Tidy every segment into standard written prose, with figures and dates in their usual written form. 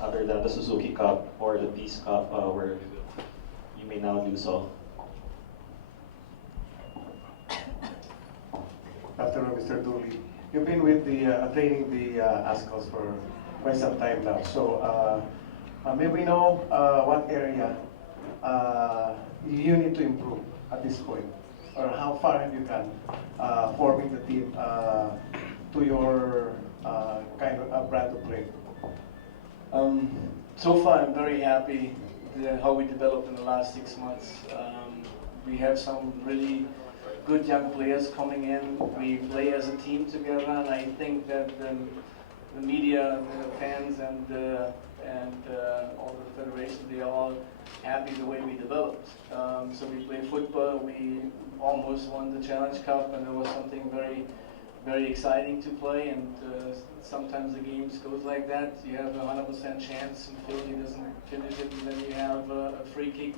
other than the Suzuki Cup or the Peace Cup, where you may now do so? After Mr. Dooley, you've been with the training the Azkals for quite some time now. So may we know what area you need to improve at this point, or how far have you gone forming the team to your kind of brand of play? So far, I'm very happy how we developed in the last 6 months. We have some really good young players coming in. We play as a team together, and I think that the media, the fans, and all the federation, they are all happy the way we developed. So we play football. We almost won the Challenge Cup, and it was something very, very exciting to play. And sometimes the games goes like that. You have a 100% chance, and Philly doesn't finish it, and then you have a free kick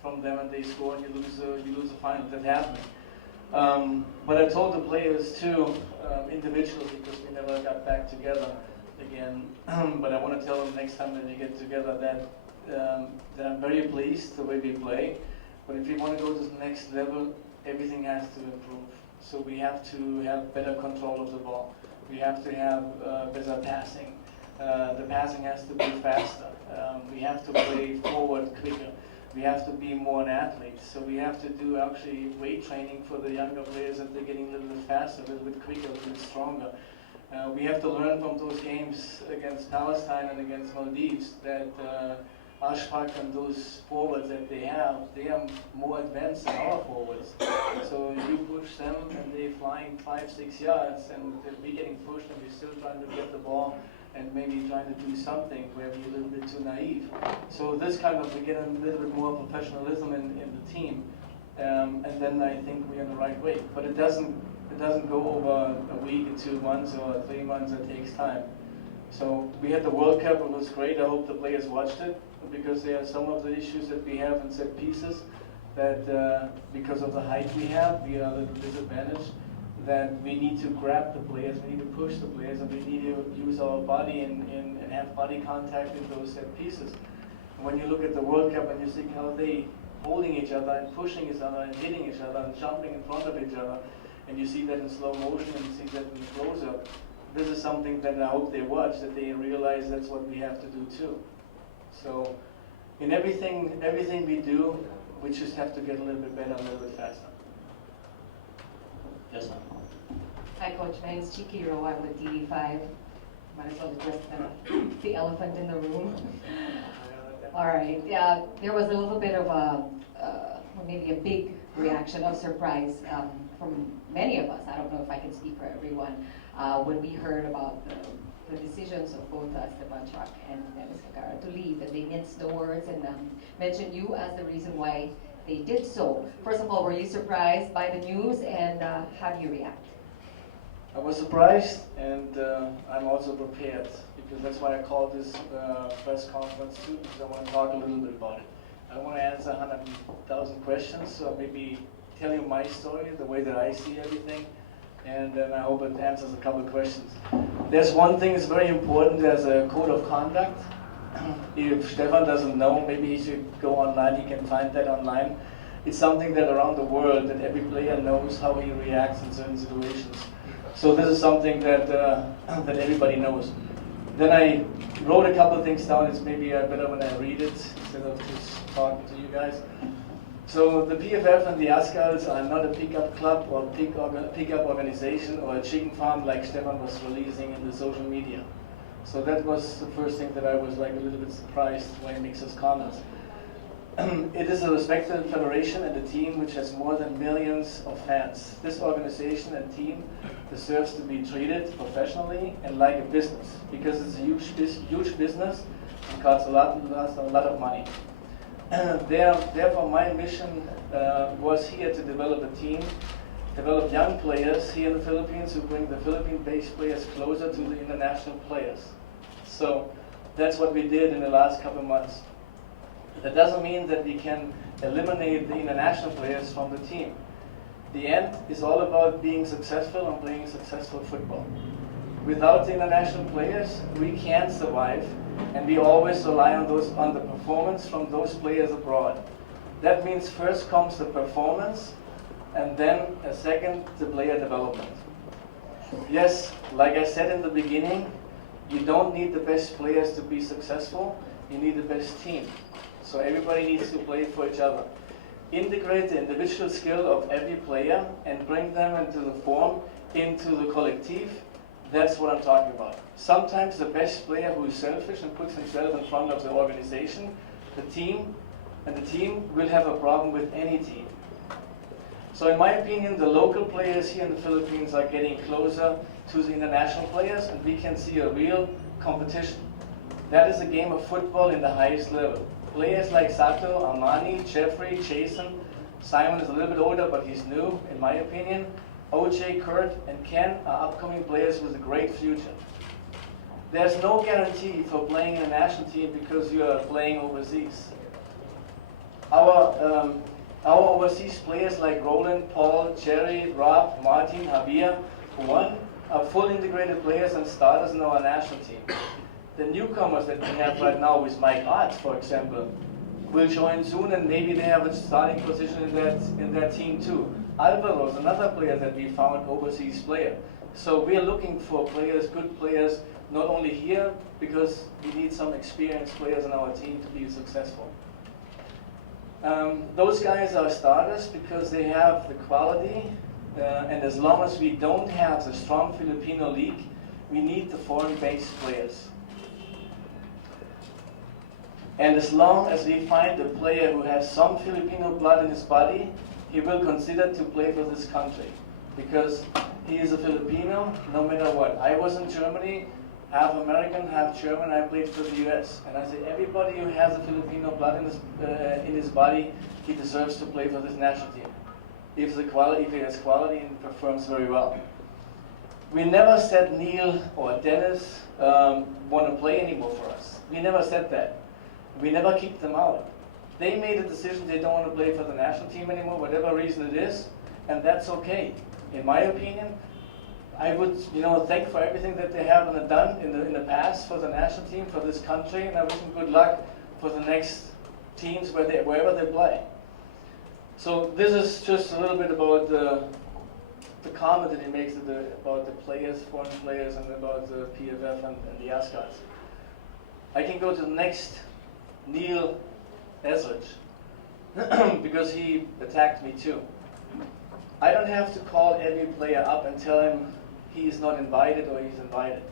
from them, and they score, and you lose a final. That happened. But I told the players too, individually, because we never got back together again. But I want to tell them next time that we get together that I'm very pleased the way we play. But if we want to go to the next level, everything has to improve. So we have to have better control of the ball. We have to have better passing. The passing has to be faster. We have to play forward quicker. We have to be more an athlete. So we have to do actually weight training for the younger players, that they're getting a little bit faster, a little bit quicker, a little bit stronger. We have to learn from those games against Palestine and against Maldives that Schrock and those forwards that they are more advanced than our forwards. So you push them and they're flying 5-6 yards, and we're getting pushed and we're still trying to get the ball and maybe trying to do something where we're a little bit too naive. So this kind of, we get a little bit more professionalism in the team, and then I think we're in the right way. But it doesn't go over a week or 2 months or 3 months. It takes time. So we had the World Cup. It was great. I hope the players watched it, because there are some of the issues that we have in set pieces that because of the height we have, we are a little disadvantaged. That we need to grab the players, we need to push the players, and we need to use our body and have body contact in those set pieces. And when you look at the World Cup and you see how they holding each other and pushing each other and hitting each other and jumping in front of each other, and you see that in slow motion and you see that in close-up, this is something that I hope they watch, that they realize that's what we have to do too. So in everything we do, we just have to get a little bit better, a little bit faster. Yes, ma'am. Hi, Coach. My name is Chikiro. I'm with DD5. Might as well address the elephant in the room. All right. Yeah, there was a little bit of maybe a big reaction of surprise from many of us. I don't know if I can speak for everyone. When we heard about the decisions of both Stephan Schrock and Ms. Cagara to leave, and they minced the words and mentioned you as the reason why they did so. First of all, were you surprised by the news, and how do you react? I was surprised, and I'm also prepared, because that's why I called this press conference too, because I want to talk a little bit about it. I don't want to answer 100,000 questions, so maybe tell you my story, the way that I see everything, and then I hope it answers a couple of questions. There's one thing that's very important. There's a code of conduct. If Stephan doesn't know, maybe he should go online. He can find that online. It's something that around the world, that every player knows how he reacts in certain situations. So this is something that that everybody knows. Then I wrote a couple of things down. It's maybe better when I read it instead of just talking to you guys. So the PFF and the Azkals are not a pickup club or pickup organization or a chicken farm like Stephan was releasing in the social media. So that was the first thing that I was like a little bit surprised when he makes his comments. It is a respected federation and a team which has more than millions of fans. This organization and team deserves to be treated professionally and like a business, because it's a huge business and costs a lot of money. Therefore, my mission was here to develop a team, develop young players here in the Philippines who bring the Philippine-based players closer to the international players. So that's what we did in the last couple of months. That doesn't mean that we can eliminate the international players from the team. The end is all about being successful and playing successful football. Without the international players, we can't survive, and we always rely on the performance from those players abroad. That means first comes the performance, and then a second, the player development. Yes, like I said in the beginning, you don't need the best players to be successful, you need the best team. So everybody needs to play for each other. Integrate the individual skill of every player and bring them into the form, into the collective. That's what I'm talking about. Sometimes the best player who is selfish and puts himself in front of the organization, the team will have a problem with any team. So in my opinion, the local players here in the Philippines are getting closer to the international players, and we can see a real competition. That is a game of football in the highest level. Players like Sato, Armani, Jeffrey, Jason, Simon is a little bit older, but he's new, in my opinion. OJ, Kurt, and Ken are upcoming players with a great future. There's no guarantee for playing in a national team because you are playing overseas. Our overseas players like Roland, Paul, Jerry, Rob, Martin, Javier, Juan are full integrated players and starters in our national team. The newcomers that we have right now with Mike Ott, for example, will join soon, and maybe they have a starting position in that team too. Alvaro is another player that we found, overseas player. So we are looking for players, good players, not only here, because we need some experienced players in our team to be successful. Those guys are starters because they have the quality, and as long as we don't have the strong Filipino league, we need the foreign-based players. And as long as we find a player who has some Filipino blood in his body, he will consider to play for this country because he is a Filipino no matter what. I was in Germany, half American, half German. I played for the US. And I say everybody who has a Filipino blood in his body, he deserves to play for this national team. If he has quality and performs very well. We never said Neil or Dennis want to play anymore for us. We never said that. We never kicked them out. They made a decision they don't want to play for the national team anymore, whatever reason it is, and that's okay. In my opinion, I would, thank for everything that they have done in the past for the national team, for this country, and I wish them good luck for the next teams wherever they play. So this is just a little bit about the comment that he makes about the players, foreign players, and about the PFF and the Azkals. I can go to the next, Neil Etheridge, because he attacked me too. I don't have to call every player up and tell him he is not invited or he's invited.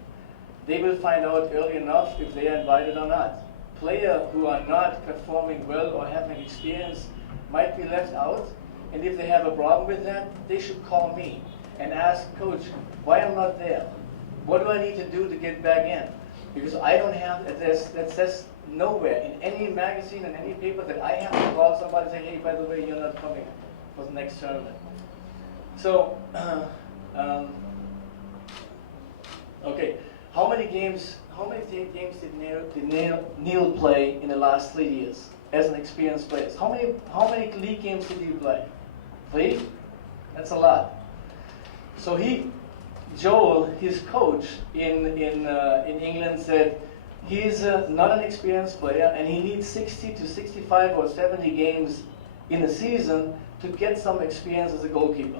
They will find out early enough if they are invited or not. Players who are not performing well or having experience might be left out, and if they have a problem with that, they should call me and ask, Coach, why I'm not there? What do I need to do to get back in? Because I don't have, that says nowhere in any magazine and any paper that I have to call somebody and say, hey, by the way, you're not coming for the next tournament. So, okay, how many games did Neil play in the last 3 years as an experienced player? How many league games did he play? 3? That's a lot. So Joel, his coach in England, said he's not an experienced player and he needs 60 to 65 or 70 games in a season to get some experience as a goalkeeper.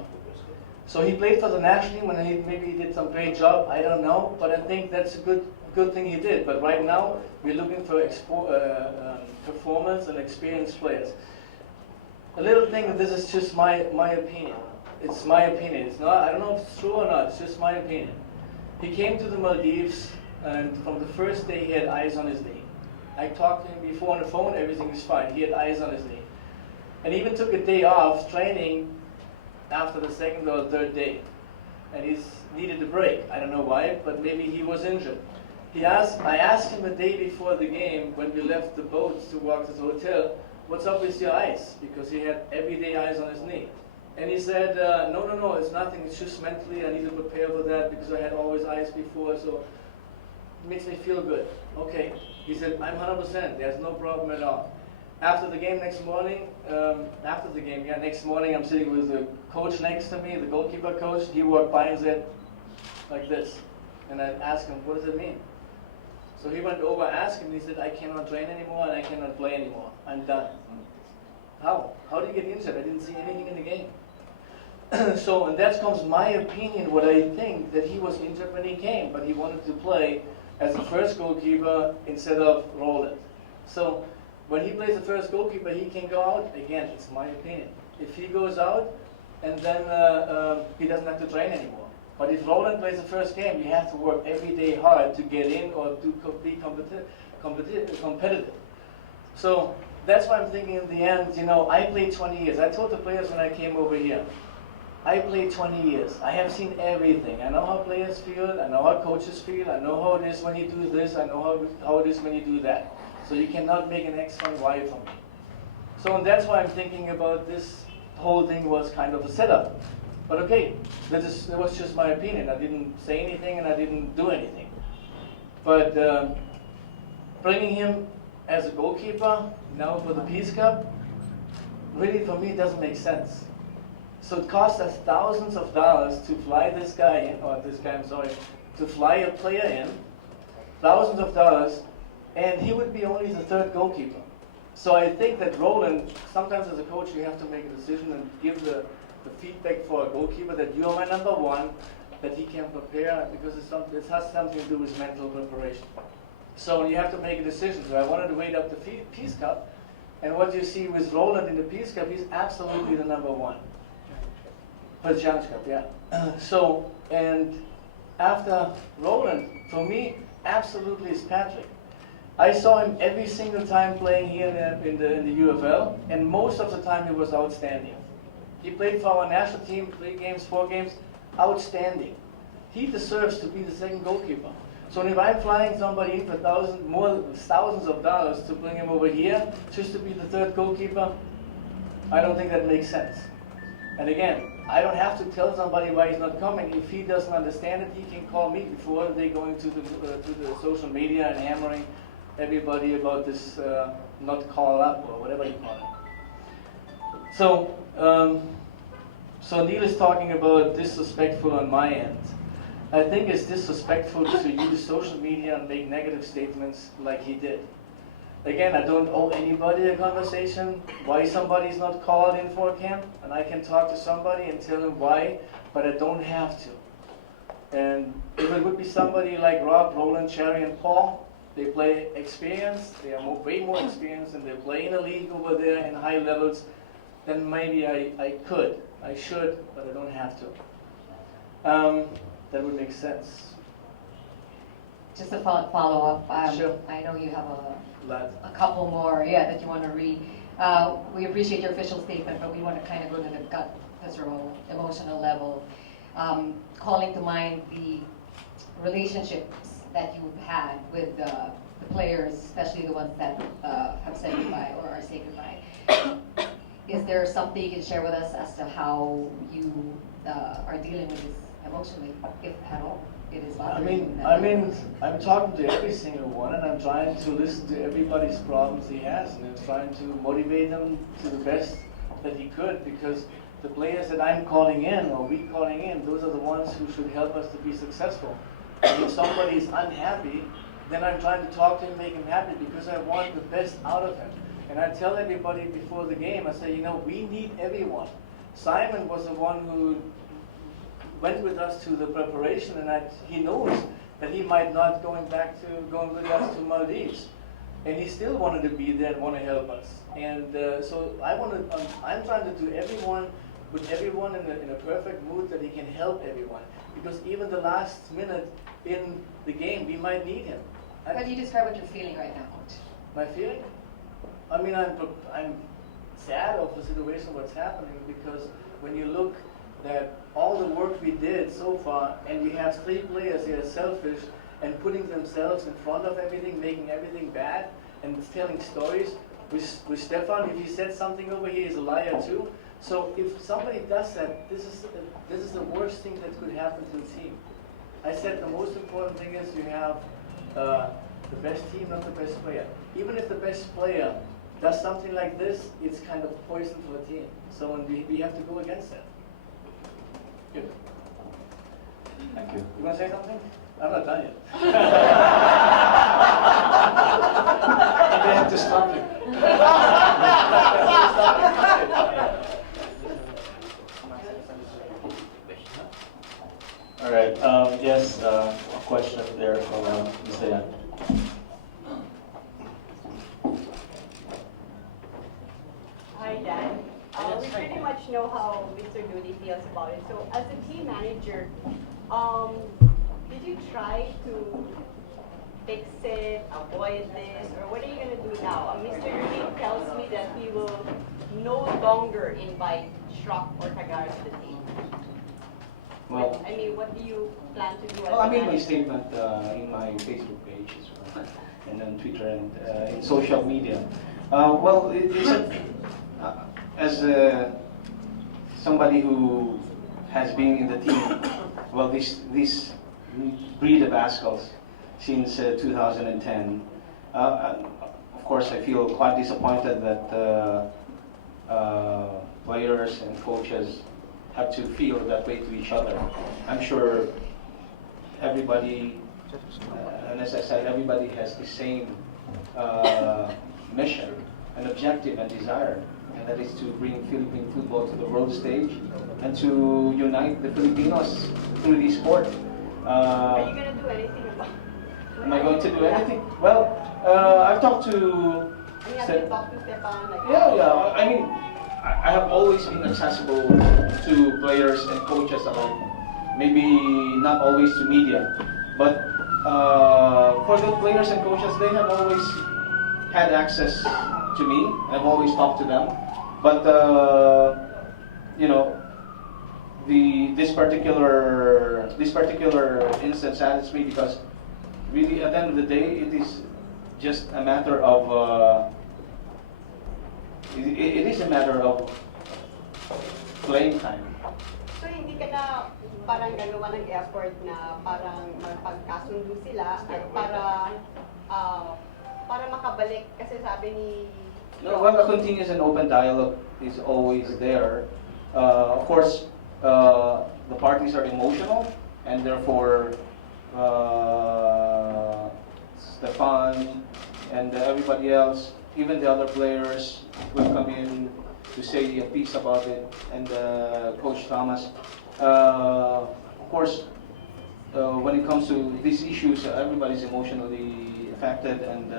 So he played for the national team and maybe he did some great job, I don't know, but I think that's a good thing he did. But right now we're looking for performance and experienced players. A little thing, this is just my opinion. It's my opinion. It's not, I don't know if it's true or not, it's just my opinion. He came to the Maldives and from the first day he had eyes on his knee. I talked to him before on the phone, everything was fine. He had eyes on his knee. And he even took a day off training after the second or third day. And he needed a break. I don't know why, but maybe he was injured. I asked him the day before the game when we left the boat to walk to the hotel, what's up with your eyes? Because he had everyday eyes on his knee. And he said, no, it's nothing, it's just mentally, I need to prepare for that because I had always eyes before, so it makes me feel good. Okay, he said, I'm 100%, there's no problem at all. After the game next morning, next morning I'm sitting with the coach next to me, the goalkeeper coach. He walked by and said, like this, And I asked him, what does it mean? So he went over, asked him, and he said, I cannot train anymore and I cannot play anymore. I'm done. How? How did you get injured? I didn't see anything in the game. So, and that comes my opinion, what I think, that he was injured when he came, but he wanted to play as the first goalkeeper instead of Roland. So, when he plays the first goalkeeper, he can go out. Again, it's my opinion. If he goes out, and then he doesn't have to train anymore. But if Roland plays the first game, you have to work every day hard to get in or to be competitive. So that's why I'm thinking in the end, you know, I played 20 years. I told the players when I came over here, I played 20 years. I have seen everything. I know how players feel. I know how coaches feel. I know how it is when you do this. I know how it is when you do that. So you cannot make an X from Y from me. So and that's why I'm thinking about this whole thing was kind of a setup. But okay, that was just my opinion. I didn't say anything and I didn't do anything. But bringing him as a goalkeeper now for the Peace Cup, really for me it doesn't make sense. So it cost us thousands of dollars to fly this guy in, or this guy, I'm sorry, to fly a player in, thousands of dollars, and he would be only the third goalkeeper. So I think that Roland, sometimes as a coach you have to make a decision and give the feedback for a goalkeeper that you are my number one, that he can prepare, because it has something to do with mental preparation. So you have to make a decision. So I wanted to wait up the Peace Cup, and what you see with Roland in the Peace Cup, he's absolutely the number one. For the Challenge Cup, yeah. So, and after Roland, for me, absolutely is Patrick. I saw him every single time playing here in the UFL, and most of the time he was outstanding. He played for our national team, 3 games, 4 games, outstanding. He deserves to be the second goalkeeper. So if I'm flying somebody in for thousands of dollars to bring him over here, just to be the third goalkeeper, I don't think that makes sense. And again, I don't have to tell somebody why he's not coming. If he doesn't understand it, he can call me before they go into the social media and hammering everybody about this not call up or whatever you call it. So, so Neil is talking about disrespectful on my end. I think it's disrespectful to use social media and make negative statements like he did. Again, I don't owe anybody a conversation why somebody's not called in for a camp, and I can talk to somebody and tell them why, but I don't have to. And if it would be somebody like Rob, Roland, Cherry, and Paul, they play experienced, they are way more experienced, and they play in a league over there in high levels, then maybe I could, I should, but I don't have to. That would make sense. Just a follow up. Sure. I know you have a couple more, that you want to read. We appreciate your official statement, but we want to kind of go to the gut, visceral, emotional level. Calling to mind the relationships that you've had with the players, especially the ones that have said goodbye or are saying goodbye. Is there something you can share with us as to how you are dealing with this emotionally, if at all? It is bothering you. I mean, I'm talking to every single one, and I'm trying to listen to everybody's problems he has, and I'm trying to motivate them to the best that he could, because the players that I'm calling in, or we calling in, those are the ones who should help us to be successful. And if somebody is unhappy, then I'm trying to talk to him, make him happy, because I want the best out of him. And I tell everybody before the game, I say, you know, we need everyone. Simon was the one who went with us to the preparation, and he knows that he might not going with us to Maldives, and he still wanted to be there and want to help us. And so I'm trying to do put everyone in a perfect mood that he can help everyone, because even the last minute in the game we might need him. How do you describe what you're feeling right now? My feeling? I mean, I'm sad of the situation, what's happening, because when you look at all the work we did so far, and we have 3 players here selfish and putting themselves in front of everything, making everything bad, and telling stories. With Stephan, if he said something over here, he's a liar too. So if somebody does that, this is the worst thing that could happen to the team. I said the most important thing is you have the best team, not the best player. Even if the best player does something like this, it's kind of poison for the team. So we have to go against that. Good. Thank you. You want to say something? I'm not done yet. And they have to stop you. All right. Yes, a question there from Mr. Yan. Hi, Dan. We pretty much know how Mr. Dooley feels about it. So, as a team manager, did you try to fix it, avoid this, or what are you going to do now? Mr. Dooley tells me that he will no longer invite Schrock or Cagara to the team. Well, I mean, what do you plan to do as well, a I made my manager? statement in my Facebook page as well, and on Twitter and in social media. Well, as somebody who has been in the team, well, this breed of Azkals since 2010. Of course, I feel quite disappointed that players and coaches have to feel that way to each other. I'm sure everybody, and as I said, everybody has the same mission, an objective and desire, and that is to bring Philippine football to the world stage and to unite the Filipinos through the sport. Are you going to do anything about it? Am I going to do anything? Well, I've talked to... I mean, have you talked to Stephan? Like, Yeah. I mean, I have always been accessible to players and coaches alike. Maybe not always to media, but for the players and coaches, they have always had access to me. I've always talked to them. But you know, this particular instance saddens me because really, at the end of the day, it is just a matter of. It is a matter of playing time. So hindi ka na parang gagawa ng effort na parang magpagkasundo sila at para makabalik kasi sabi ni No, well, a continuous and open dialogue is always there. Of course, the parties are emotional, and therefore Stephan and everybody else, even the other players, will come in to say a piece about it, and Coach Thomas. Of course, when it comes to these issues, everybody's emotionally affected, and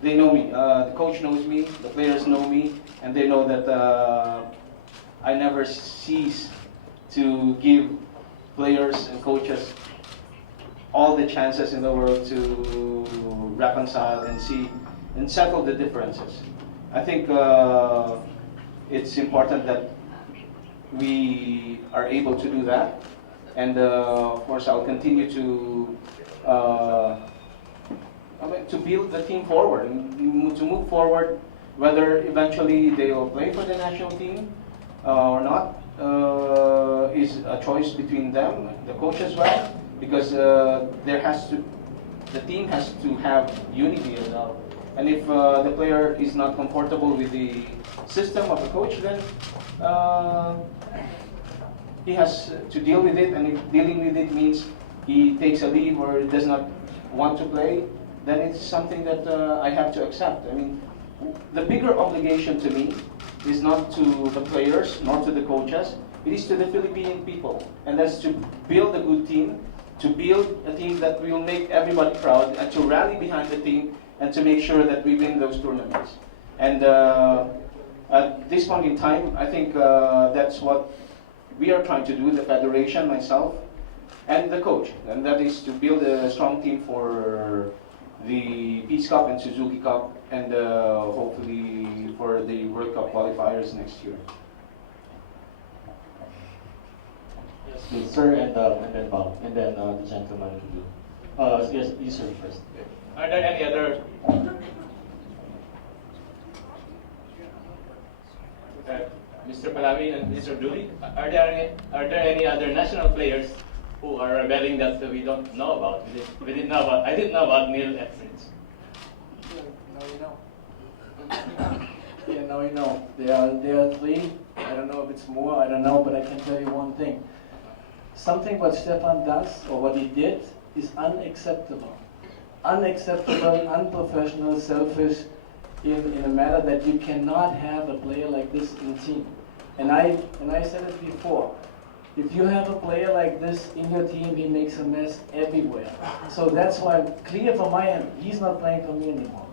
they know me. The coach knows me, the players know me, and they know that I never cease to give players and coaches all the chances in the world to reconcile and see and settle the differences. I think it's important that we are able to do that, and of course I'll continue to build the team forward and to move forward, whether eventually they will play for the national team or not is a choice between them, the coach as well, because the team has to have unity as well. And if the player is not comfortable with the system of the coach, then he has to deal with it. And if dealing with it means he takes a leave or does not want to play, then it's something that I have to accept. I mean, the bigger obligation to me is not to the players nor to the coaches. It is to the Philippine people, and that's to build a good team, to build a team that will make everybody proud, and to rally behind the team, and to make sure that we win those tournaments. And at this point in time, I think that's what we are trying to do, the federation, myself, and the coach, and that is to build a strong team for the Peace Cup and Suzuki Cup, and hopefully for the World Cup qualifiers next year. Yes, sir, and then Bob, and then the gentleman in blue. Yes, you sir first. Are there any other Mr. Palawi and Mr. Dooley? Are there any other national players who are rebelling that we don't know about? We didn't know about. I didn't know about Neil Etheridge. Now you know. Yeah, now you know. There are three. I don't know if it's more. I don't know, but I can tell you one thing. something what Stephan does or what he did is unacceptable. Unacceptable, unprofessional, selfish, in a manner that you cannot have a player like this in the team. And I said it before, if you have a player like this in your team, he makes a mess everywhere. So that's why, clear from my end, he's not playing for me anymore.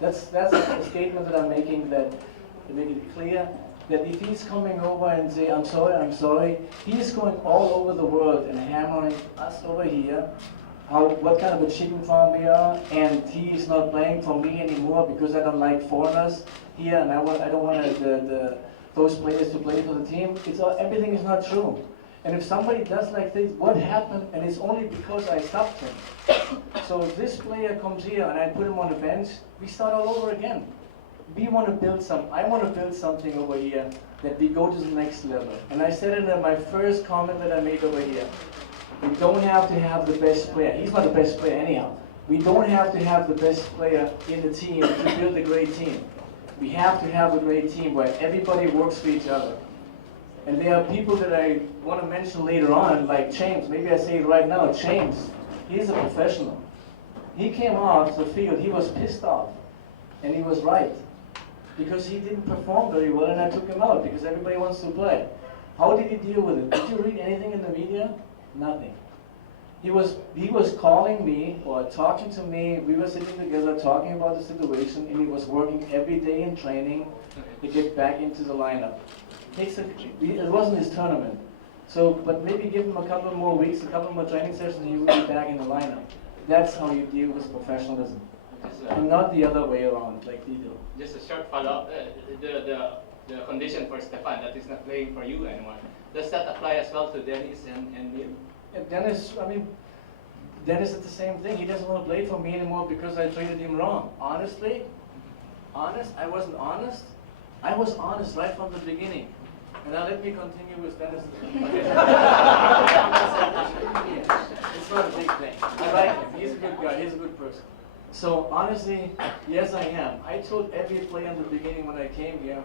That's a statement that I'm making, that to make it clear that if he's coming over and say, I'm sorry, he's going all over the world and hammering us over here, what kind of a chicken farm we are, and he is not playing for me anymore because I don't like foreigners here, and I don't want those players to play for the team. Everything is not true. And if somebody does like this, what happened? And it's only because I stopped him. So if this player comes here and I put him on the bench, we start all over again. I want to build something over here that we go to the next level. And I said it in my first comment that I made over here. We don't have to have the best player. He's not the best player anyhow. We don't have to have the best player in the team to build a great team. We have to have a great team where everybody works for each other. And there are people that I want to mention later on, like James. Maybe I say it right now. James, he's a professional. He came off the field, he was pissed off. And he was right. Because he didn't perform very well, and I took him out because everybody wants to play. How did he deal with it? Did you read anything in the media? Nothing. He was calling me or talking to me. We were sitting together talking about the situation, and he was working every day in training to get back into the lineup. It wasn't his tournament. So, but maybe give him a couple more weeks, a couple more training sessions, and he would be back in the lineup. That's how you deal with professionalism. And not the other way around, like you do. Just a short follow-up. The condition for Stephan that he's not playing for you anymore. Does that apply as well to Dennis and Neil? Yeah, Dennis is the same thing. He doesn't want to play for me anymore because I treated him wrong. I wasn't honest. I was honest right from the beginning. And now let me continue with Dennis. Okay. It's not a big thing. I like him. He's a good guy. He's a good person. So honestly, yes, I am. I told every player in the beginning when I came here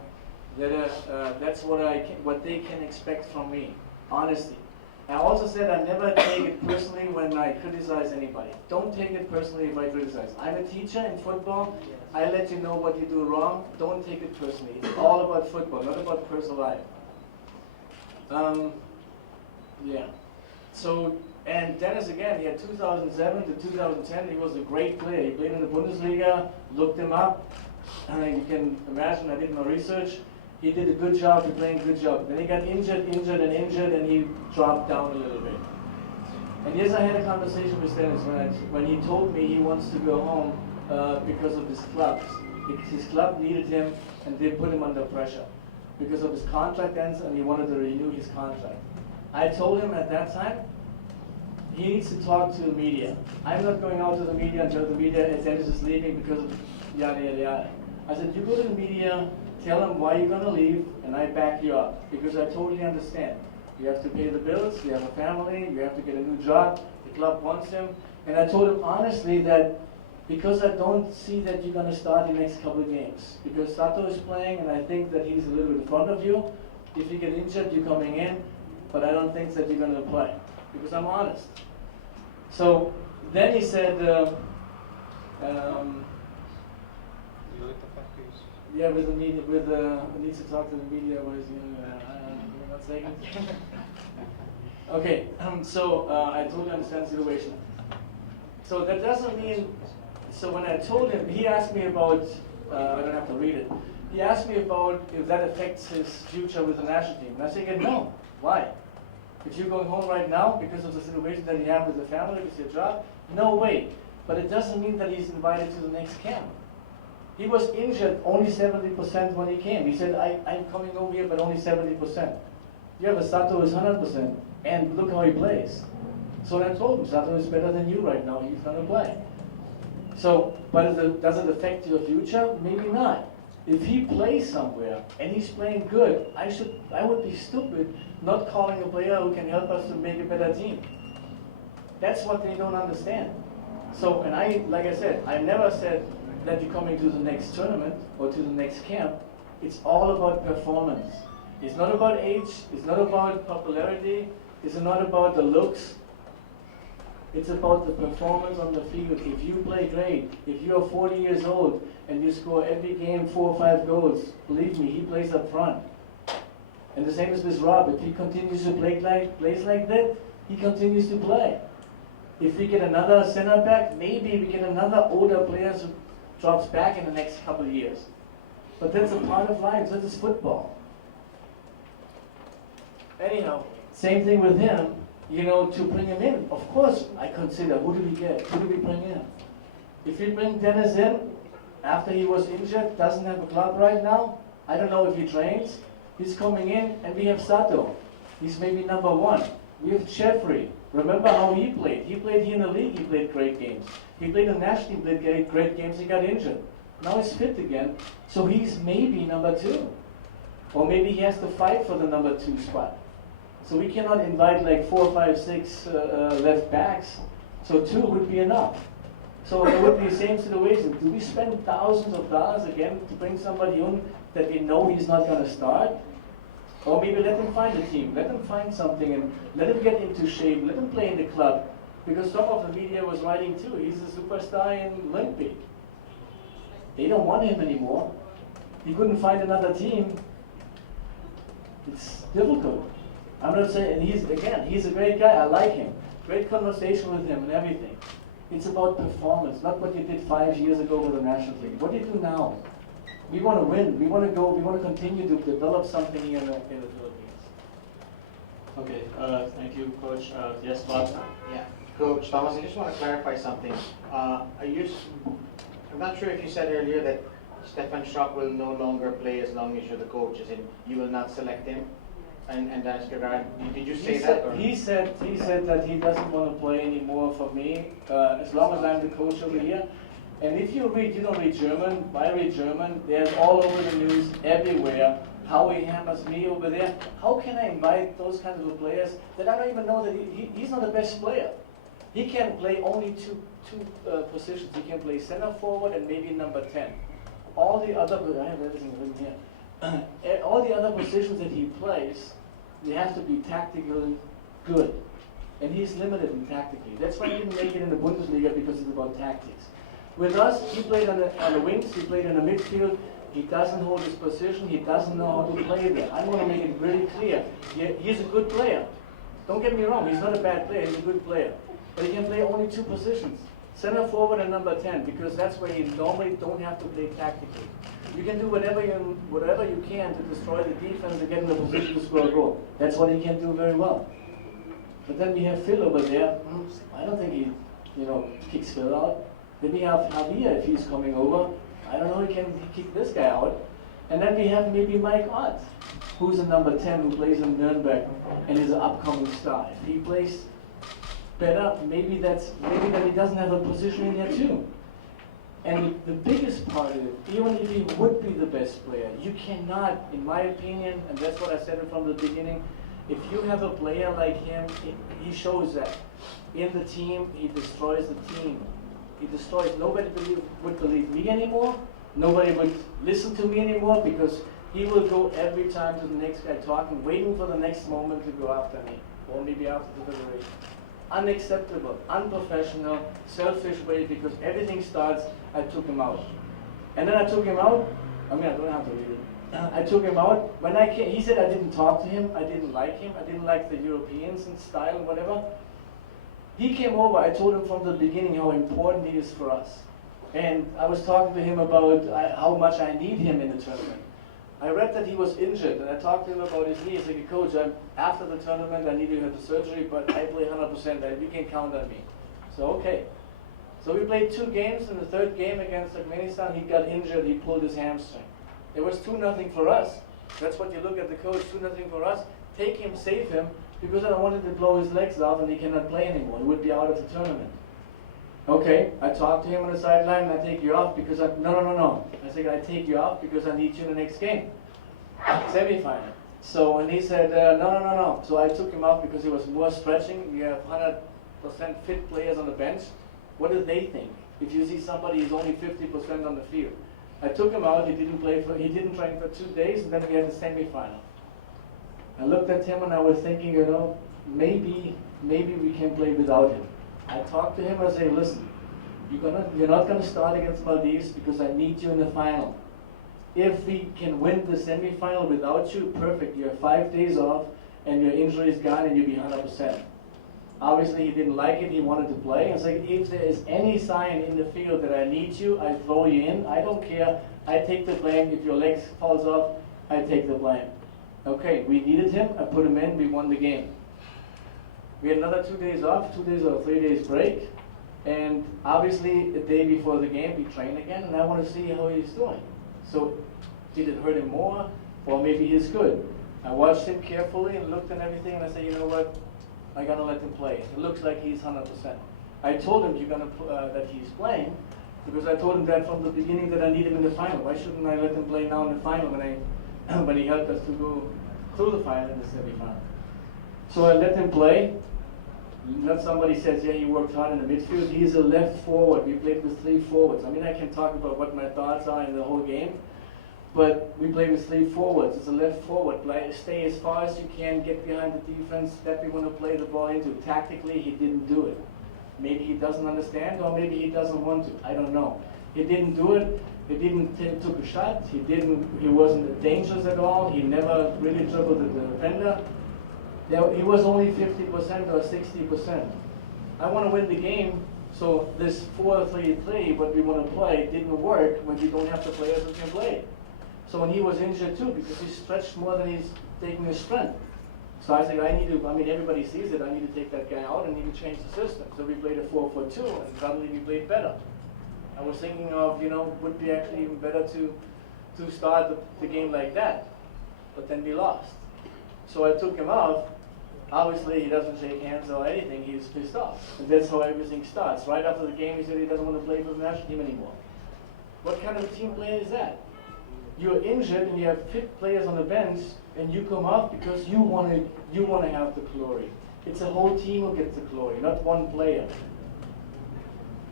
that that's what they can expect from me. Honesty. I also said I never take it personally when I criticize anybody. Don't take it personally if I criticize. I'm a teacher in football. I let you know what you do wrong. Don't take it personally. It's all about football, not about personal life. Yeah. So, and Dennis again, he had 2007 to 2010, he was a great player. He played in the Bundesliga, looked him up. You can imagine, I did my research. He did a good job, he played a good job. Then he got injured, and he dropped down a little bit. And yes, I had a conversation with Dennis when he told me he wants to go home because of his clubs. His club needed him, and they put him under pressure because of his contract ends, and he wanted to renew his contract. I told him at that time, he needs to talk to the media. I'm not going out to the media until the media, Dennis is leaving because of yada, yada, yada. I said, you go to the media, tell them why you're going to leave, and I back you up, because I totally understand. You have to pay the bills, you have a family, you have to get a new job, the club wants him. And I told him honestly that because I don't see that you're going to start the next couple of games. Because Sato is playing, and I think that he's a little bit in front of you. If you get injured, you're coming in, but I don't think that you're going to play, because I'm honest. So then he said, yeah, with the media, needs to talk to the media. Not saying. Okay, so I totally understand the situation. So that doesn't mean. So when I told him, he asked me about. I don't have to read it. He asked me about if that affects his future with the national team, and I said, no. Why? If you're going home right now because of the situation that you have with the family, with your job, no way. But it doesn't mean that he's invited to the next camp. He was injured only 70% when he came. He said, I'm coming over here, but only 70%. Yeah, but Sato is 100%, and look how he plays. So I told him, Sato is better than you right now. He's going to play. So, but does it affect your future? Maybe not. If he plays somewhere and he's playing good, I would be stupid not calling a player who can help us to make a better team. That's what they don't understand. So, and like I said, I never said that you're coming to the next tournament or to the next camp. It's all about performance. It's not about age, it's not about popularity, It's not about the looks. It's about the performance on the field. If you play great, if you are 40 years old and you score every game 4 or 5 goals, believe me, he plays up front. And the same is with Rob. If he continues to plays like that, he continues to play. If we get another center back, maybe we get another older player who drops back in the next couple of years. But that's a part of life. That is football. Anyhow, same thing with him. You know, to bring him in, of course, I consider, who do we get? Who do we bring in? If we bring Dennis in, after he was injured, doesn't have a club right now, I don't know if he trains, he's coming in, and we have Sato. He's maybe number 1. We have Jeffrey. Remember how he played? He played here in the league, he played great games. He played in the national team, played great games, he got injured. Now he's fit again, so he's maybe number 2. Or maybe he has to fight for the number 2 spot. So we cannot invite like 4, 5, 6 left backs. So 2 would be enough. So it would be the same situation. Do we spend thousands of dollars again to bring somebody in that we know he's not going to start? Or maybe let him find a team, let him find something and let him get into shape, let him play in the club. Because some of the media was writing too, he's a superstar in Limpy. They don't want him anymore. He couldn't find another team. It's difficult. I'm not saying, he's a great guy, I like him. Great conversation with him and everything. It's about performance, not what you did 5 years ago with the national team. What do you do now? We want to win, we want to continue to develop something here in the Philippines. Okay, thank you, Coach. Yes, Bob? Yeah, Coach Thomas, I just want to clarify something. I'm not sure if you said earlier that Stephan Schrock will no longer play as long as you're the coach, as in you will not select him. And that's Cagara. Did you say that? Or? He said that he doesn't want to play anymore for me as long as I'm the coach over here. And if you don't read German, I read German. There's all over the news everywhere how he hammers me over there. How can I invite those kinds of players that I don't even know that he's not the best player? He can play only two positions. He can play center forward and maybe number 10. All the other, I have everything written here. All the other positions that he plays, they have to be tactically good. And he's limited in tactically. That's why he didn't make it in the Bundesliga, because it's about tactics. With us, he played on the wings, he played in the midfield. He doesn't hold his position, he doesn't know how to play there. I want to make it really clear. He's a good player. Don't get me wrong, he's not a bad player, he's a good player. But he can play only 2 positions. Center forward and number 10, because that's where you normally don't have to play tactically. You can do whatever you can to destroy the defense and get in a position to score a goal. That's what he can do very well. But then we have Phil over there. I don't think he, kicks Phil out. Then we have Javier if he's coming over. I don't know, he can kick this guy out. And then we have maybe Mike Ott, who's a number 10 who plays in Nuremberg and is an upcoming star. If he plays better, maybe that he doesn't have a position in there too. And the biggest part of it, even if he would be the best player, you cannot, in my opinion, and that's what I said from the beginning, if you have a player like him, he shows that. In the team, he destroys the team. He destroys, nobody would believe me anymore, nobody would listen to me anymore, because he will go every time to the next guy talking, waiting for the next moment to go after me, or maybe after the federation. Unacceptable, unprofessional, selfish way, because everything starts, I took him out. And then I took him out, I don't have to read it. I took him out. When I came, he said I didn't talk to him, I didn't like him, I didn't like the Europeans and style and whatever. He came over, I told him from the beginning how important he is for us. And I was talking to him about how much I need him in the tournament. I read that he was injured, and I talked to him about his knee. He's like, Coach, after the tournament, I need to have the surgery, but I play 100%, and you can count on me. So, okay. So we played 2 games. In the 3rd game against Turkmenistan, he got injured, he pulled his hamstring. It was 2-0 for us. That's what you look at the coach, 2-0 for us. Take him, save him, because I wanted to blow his legs off and he cannot play anymore. He would be out of the tournament. Okay, I talked to him on the sideline, and I take you off because no. I said, I take you off because I need you in the next game. Semi-final. So, and he said, no. So I took him off because he was more stretching. We have 100% fit players on the bench. What do they think? If you see somebody who's only 50% on the field. I took him out, he didn't train for 2 days, and then we had the semi-final. I looked at him and I was thinking, maybe we can play without him. I talked to him. I say, listen, you're not gonna start against Maldives because I need you in the final. If we can win the semifinal without you, perfect. You have 5 days off, and your injury is gone, and you'll be 100%. Obviously, he didn't like it. He wanted to play. I said, if there is any sign in the field that I need you, I throw you in. I don't care. I take the blame. If your leg falls off, I take the blame. Okay, we needed him. I put him in. We won the game. We had another 2 days off, 2 days or 3 days break. And obviously, the day before the game, we train again, and I want to see how he's doing. So, did it hurt him more? Or maybe he's good. I watched him carefully and looked at everything, and I said, you know what? I'm gonna let him play. It looks like he's 100%. I told him that he's playing, because I told him that from the beginning that I need him in the final. Why shouldn't I let him play now in the final when he helped us to go through the final in the semifinal? So I let him play. Not somebody says, yeah, he worked hard in the midfield. He's a left forward. We played with 3 forwards. I mean, I can talk about what my thoughts are in the whole game, but we play with 3 forwards. It's a left forward. Stay as far as you can, get behind the defense that we want to play the ball into. Tactically, he didn't do it. Maybe he doesn't understand, or maybe he doesn't want to. I don't know. He didn't do it. He didn't took a shot. He wasn't dangerous at all. He never really dribbled the defender. He was only 50% or 60%. I want to win the game, so this 4-3-3, what we want to play, didn't work when we don't have the players who can play. So when he was injured too, because he stretched more than he's taking his strength. So I said, everybody sees it, I need to take that guy out and need to change the system. So we played a 4-4-2, and suddenly we played better. I was thinking of, would be actually even better to start the game like that. But then we lost. So I took him out. Obviously, he doesn't shake hands or anything. He's pissed off. And that's how everything starts. Right after the game, he said he doesn't want to play for the national team anymore. What kind of a team player is that? You're injured and you have fit players on the bench, and you come off because you want to have the glory. It's a whole team who gets the glory, not one player.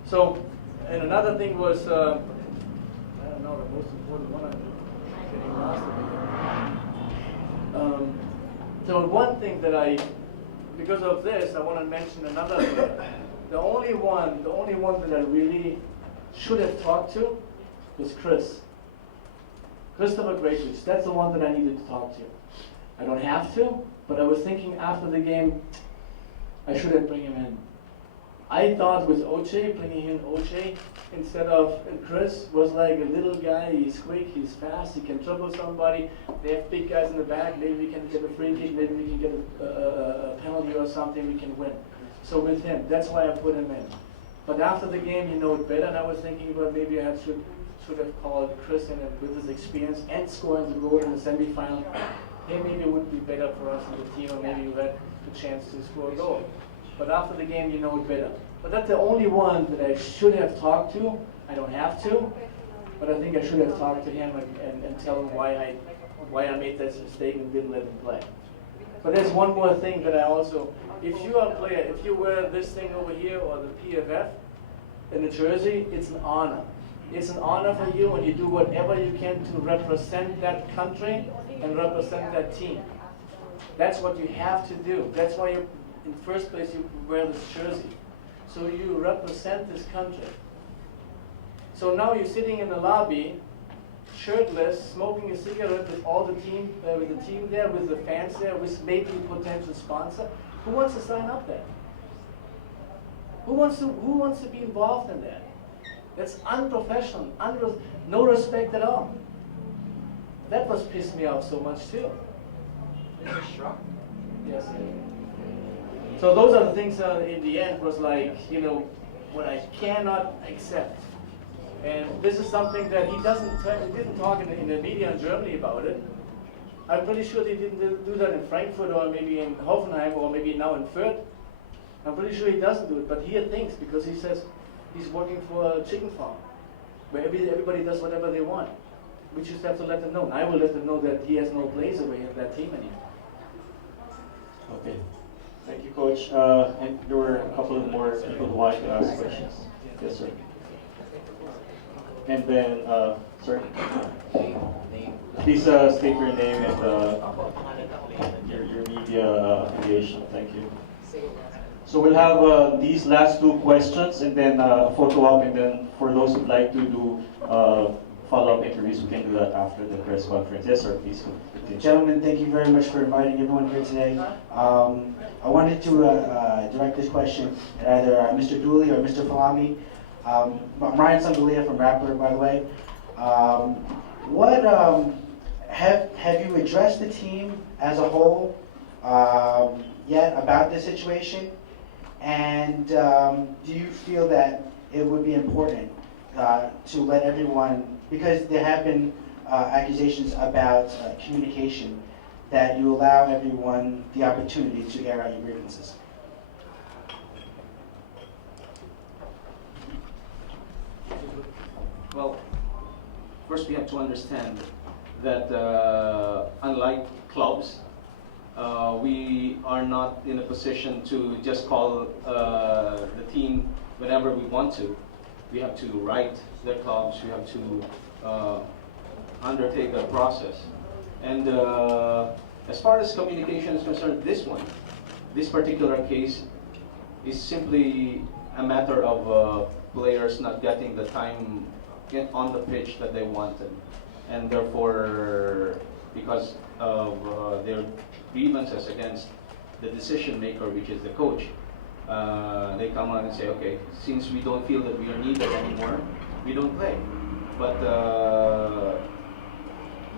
So, and another thing was, I don't know, the most important one. I'm getting lost over here. So one thing that because of this, I want to mention another player. The only one that I really should have talked to was Christopher Gracious. That's the one that I needed to talk to. I don't have to, but I was thinking after the game, I should have bring him in. I thought with bringing in Oche instead of Chris was like a little guy. He's quick, he's fast, he can dribble somebody. They have big guys in the back. Maybe we can get a free kick, maybe we can get a penalty or something, we can win. So with him, that's why I put him in. But after the game, you know it better, and I was thinking about maybe I should have called Chris in with his experience and scoring the goal in the semifinal. Hey, maybe it would be better for us in the team, or maybe you had the chance to score a goal. But after the game, you know it better. But that's the only one that I should have talked to. I don't have to, but I think I should have talked to him and tell him why I made that mistake and didn't let him play. But there's one more thing that I also, if you are a player, if you wear this thing over here or the PFF in the jersey, it's an honor. It's an honor for you, and you do whatever you can to represent that country and represent that team. That's what you have to do. That's why in the first place you wear this jersey. So you represent this country. So now you're sitting in the lobby, shirtless, smoking a cigarette with all the team, with the team there, with the fans there, with maybe a potential sponsor. Who wants to sign up there? Who wants to be involved in that? That's unprofessional, no respect at all. That was pissed me off so much too. Mr. Schrock? Yes. So those are the things in the end was like, what I cannot accept. And this is something that he didn't talk in the media in Germany about it. I'm pretty sure they didn't do that in Frankfurt or maybe in Hoffenheim or maybe now in Fürth. I'm pretty sure he doesn't do it, but here thinks, because he says he's working for a chicken farm where everybody does whatever they want. We just have to let them know. And I will let them know that he has no place away in that team anymore. Okay. Thank you, Coach. And there were a couple of more people who wanted to ask questions. Yes, sir. And then, sorry, please state your name and your media affiliation. Thank you. So we'll have these last two questions and then a photo op, and then for those who'd like to do follow-up interviews, we can do that after the press conference. Yes, sir, please continue. Gentlemen, thank you very much for inviting everyone here today. I wanted to direct this question at either Mr. Dooley or Mr. Falami. I'm Ryan Sangalia from Rappler, by the way. What have you addressed the team as a whole yet about this situation? And do you feel that it would be important to let everyone, because there have been accusations about communication, that you allow everyone the opportunity to air out your grievances? Well, first we have to understand that unlike clubs, we are not in a position to just call the team whenever we want to. We have to write their clubs, we have to undertake a process. And as far as communication is concerned, this particular case is simply a matter of players not getting the time on the pitch that they wanted. And therefore, because of their grievances against the decision maker, which is the coach, they come out and say, okay, since we don't feel that we are needed anymore, we don't play. But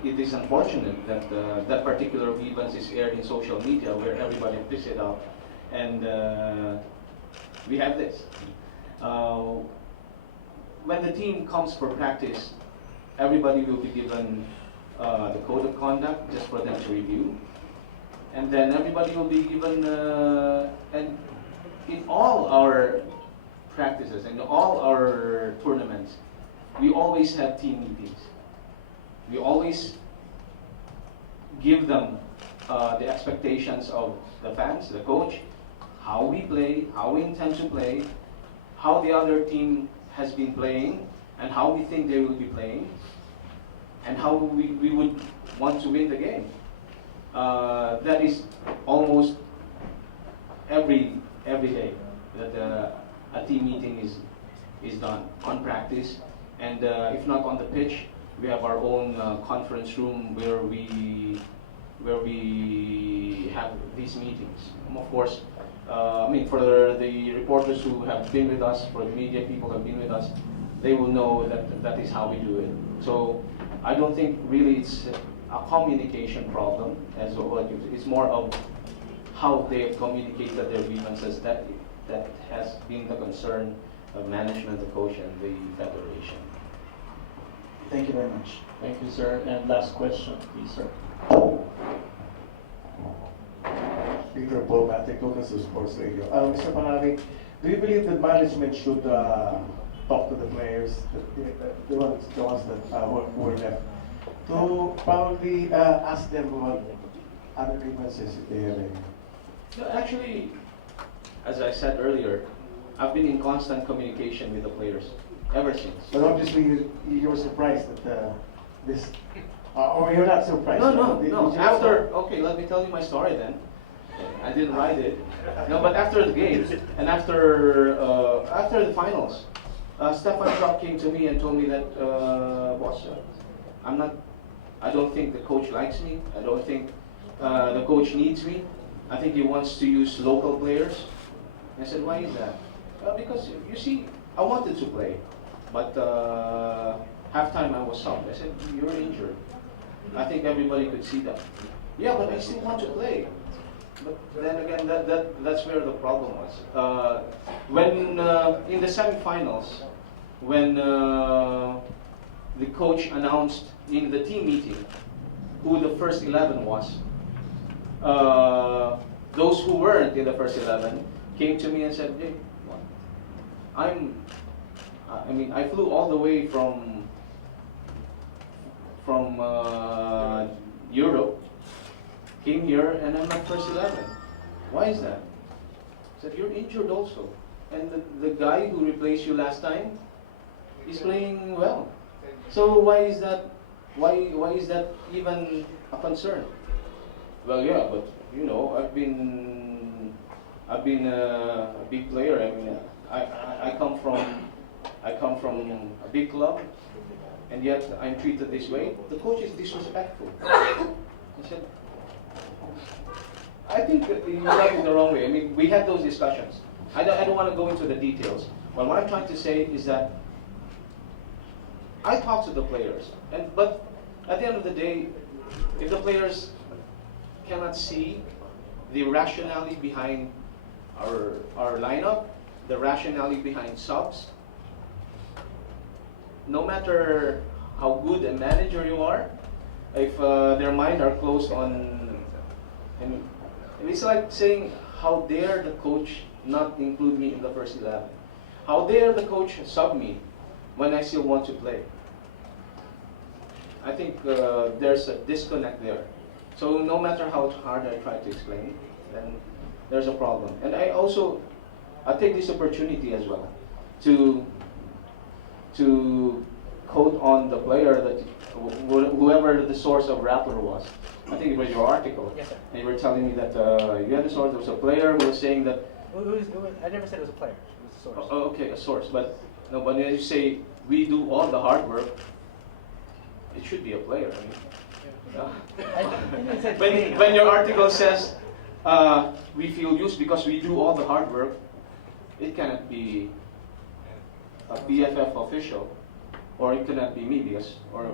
it is unfortunate that that particular grievance is aired in social media where everybody picks it up, and we have this. When the team comes for practice, everybody will be given the code of conduct just for them to review. And then everybody will be given, and in all our practices and all our tournaments, we always have team meetings. We always give them the expectations of the fans, the coach, how we play, how we intend to play, how the other team has been playing, and how we think they will be playing, and how we would want to win the game. That is almost every day that a team meeting is done on practice, and if not on the pitch, we have our own conference room where we have these meetings. And of course, I mean, for the reporters who have been with us, for the media people who have been with us, they will know that that is how we do it. So I don't think really it's a communication problem as well. It's more of how they have communicated their grievances that has been the concern of management, the coach, and the federation. Thank you very much. Thank you, sir. And last question, please, sir. Peter Bobatic, Lucas of Sports Radio. Mr. Panari, do you believe that management should talk to the players, the ones that who were left, to probably ask them what other grievances if they have any? No, actually, as I said earlier, I've been in constant communication with the players ever since. But obviously you were surprised that this, or you're not surprised. No. After, okay, let me tell you my story then. I didn't write it. No, but after the game and after the finals, Stephan Schrock came to me and told me that, boss, I don't think the coach likes me. I don't think the coach needs me. I think he wants to use local players. I said, why is that? Because you see, I wanted to play, but halftime I was subbed. I said, you're injured. I think everybody could see that. Yeah, but I still want to play. But then again, that's where the problem was. When in the semifinals, when the coach announced in the team meeting who the first 11 was, those who weren't in the first 11 came to me and said, hey, I flew all the way from Europe, came here, and I'm not first 11. Why is that? I said, you're injured also. And the guy who replaced you last time is playing well. So why is that? Why is that even a concern? Well, yeah, but you know, I've been a big player. I mean, I come from a big club, and yet I'm treated this way. The coach is disrespectful. I said, I think that you got it the wrong way. I mean, we had those discussions. I don't want to go into the details. But what I'm trying to say is that I talk to the players, but at the end of the day, if the players cannot see the rationality behind our lineup, the rationality behind subs, no matter how good a manager you are, if their minds are closed on, and it's like saying, how dare the coach not include me in the first 11? How dare the coach sub me when I still want to play? I think there's a disconnect there. So no matter how hard I try to explain, then there's a problem. And I take this opportunity as well to quote on the player that whoever the source of Rappler was. I think it was your article. Yes, sir. And you were telling me that you had a source. There was a player who was saying that. I never said it was a player. It was a source. Oh, okay, a source. But no, but when you say we do all the hard work, it should be a player. I mean, when your article says we feel used because we do all the hard work, it cannot be a BFF official, or it cannot be me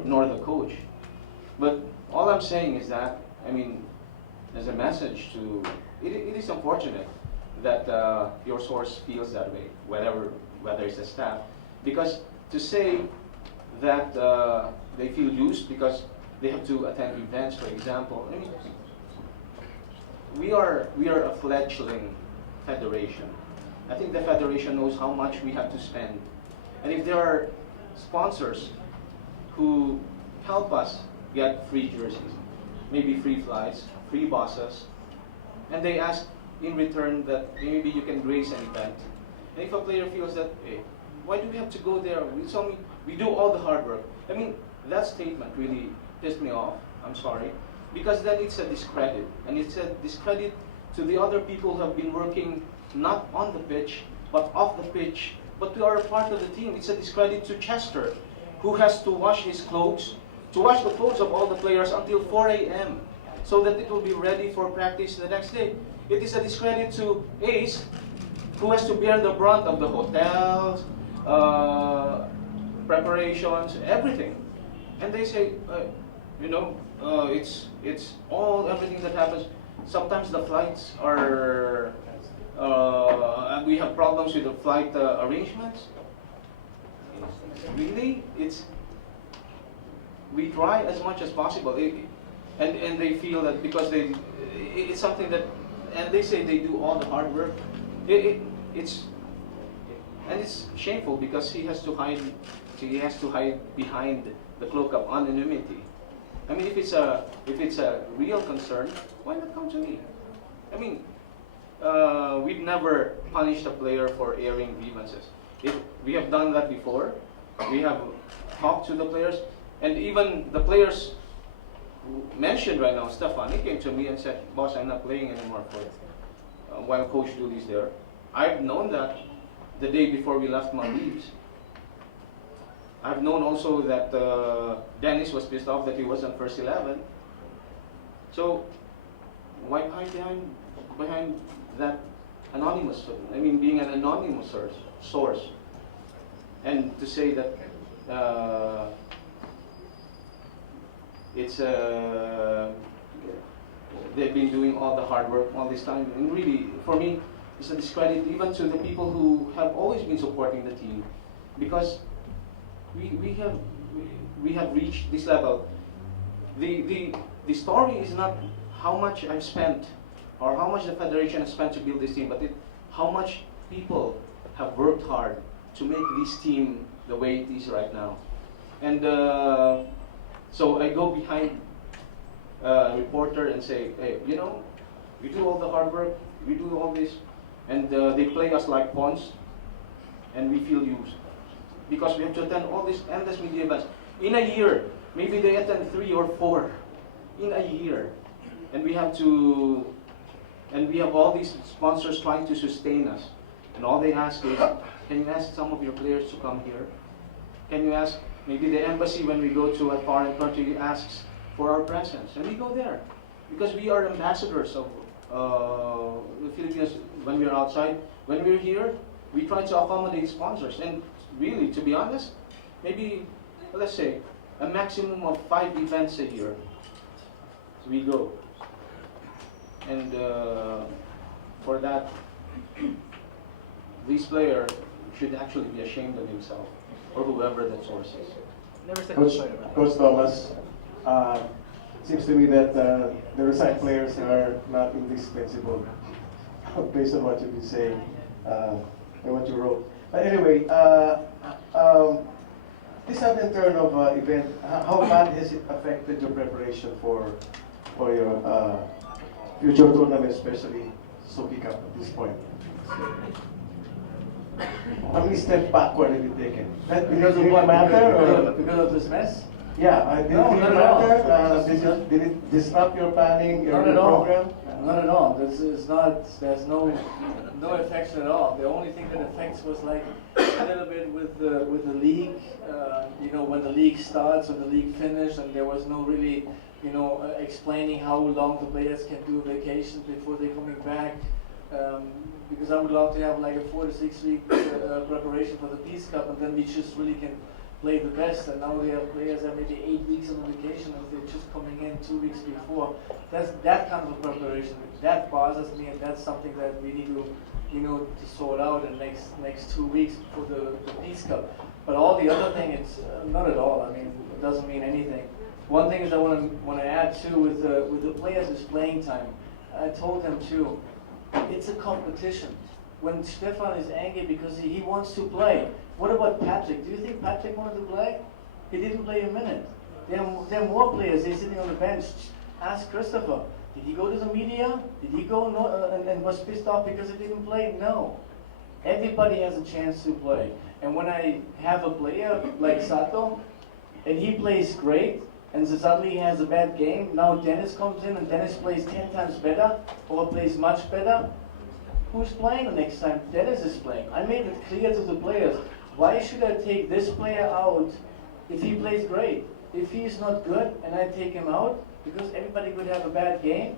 nor the coach. But all I'm saying is that, I mean, there's a message to. It is unfortunate that your source feels that way, whether it's the staff, because to say that they feel used because they have to attend events, for example. I mean, we are a fledgling federation. I think the federation knows how much we have to spend, and if there are sponsors who help us get free jerseys, maybe free flights, free buses, and they ask in return that maybe you can grace an event. And if a player feels that, hey, why do we have to go there? We do all the hard work. I mean, that statement really pissed me off. I'm sorry. Because then it's a discredit. And it's a discredit to the other people who have been working not on the pitch, but off the pitch, but who are a part of the team. It's a discredit to Chester, who has to wash his clothes, to wash the clothes of all the players until 4 a.m. so that it will be ready for practice the next day. It is a discredit to Ace, who has to bear the brunt of the hotels, preparations, everything. And they say, it's all everything that happens. Sometimes the flights are, and we have problems with the flight arrangements. Really, we try as much as possible, and they feel that because it's something that, and they say they do all the hard work. It's shameful because he has to hide behind the cloak of anonymity. I mean, if it's a real concern, why not come to me? I mean, we've never punished a player for airing grievances. We have done that before. We have talked to the players, and even the players mentioned right now, Stephan, he came to me and said, "Boss, I'm not playing anymore for while Coach Dooley's there." I've known that the day before we left Maldives. I've known also that Dennis was pissed off that he wasn't first 11. So why hide behind that anonymous? I mean, being an anonymous source, and to say that they've been doing all the hard work all this time, and really, for me, it's a discredit even to the people who have always been supporting the team, because we have reached this level. The story is not how much I've spent or how much the federation has spent to build this team, but how much people have worked hard to make this team the way it is right now. And so I go behind a reporter and say, hey, we do all the hard work, we do all this, and they play us like pawns, and we feel used. Because we have to attend all these endless media events. In a year, maybe they attend 3 or 4 in a year. And we have all these sponsors trying to sustain us. And all they ask is, can you ask some of your players to come here? Can you ask, maybe the embassy when we go to a foreign country asks for our presence, and we go there. Because we are ambassadors of the Philippines when we're outside. When we're here, we try to accommodate sponsors. And really, to be honest, maybe, let's say, a maximum of 5 events a year. So we go. And for that, this player should actually be ashamed of himself, or whoever that source is. Never said it was Coach, a player. Coach Thomas, seems to me that the resigned players are not indispensable, based on what you've been saying and what you wrote. But anyway, this sudden turn of event, how bad has it affected your preparation for your future tournament, especially Suki Cup at this point? How many steps backward have you taken? Because of what? Because of this mess? Yeah, did No, it not at all. matter? Did it disrupt your planning, your Not at all. program? Not at all. This is not. There's no effects at all. The only thing that affects was like a little bit with the league. You know, when the league starts, when the league finished, and there was no really, explaining how long the players can do vacations before they're coming back. Because I would love to have like a 4 to 6 week preparation for the Peace Cup, and then we just really can play the best. And now we have players that maybe 8 weeks on vacation, and they're just coming in 2 weeks before. That's that kind of a preparation. That bothers me, and that's something that we need to, to sort out in the next 2 weeks for the Peace Cup. But all the other thing, it's not at all. I mean, it doesn't mean anything. One thing is I want to add too with the players is playing time. I told them too. It's a competition. When Stephan is angry because he wants to play, what about Patrick? Do you think Patrick wanted to play? He didn't play a minute. There are more players. They're sitting on the bench. Ask Christopher. Did he go to the media? Did he go and was pissed off because he didn't play? No. Everybody has a chance to play. And when I have a player like Sato, and he plays great, and suddenly he has a bad game, now Dennis comes in and Dennis plays 10 times better, or plays much better, who's playing the next time? Dennis is playing. I made it clear to the players, why should I take this player out if he plays great? If he's not good and I take him out, because everybody could have a bad game,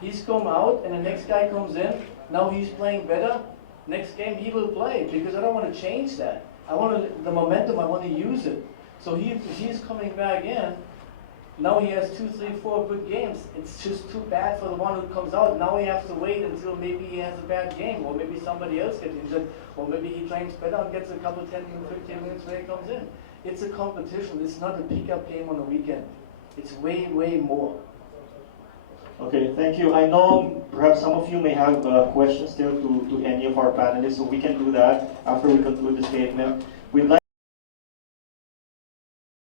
he's come out and the next guy comes in, now he's playing better, next game he will play, because I don't want to change that. I want the momentum, I want to use it. So he's coming back in. Now he has 2, 3, 4 good games. It's just too bad for the one who comes out. Now we have to wait until maybe he has a bad game, or maybe somebody else gets injured, or maybe he trains better and gets a couple 10 minutes, 15 minutes where he comes in. It's a competition. It's not a pickup game on a weekend. It's way, way more. Okay, thank you. I know perhaps some of you may have questions still to any of our panelists, so we can do that after we conclude the statement. We'd like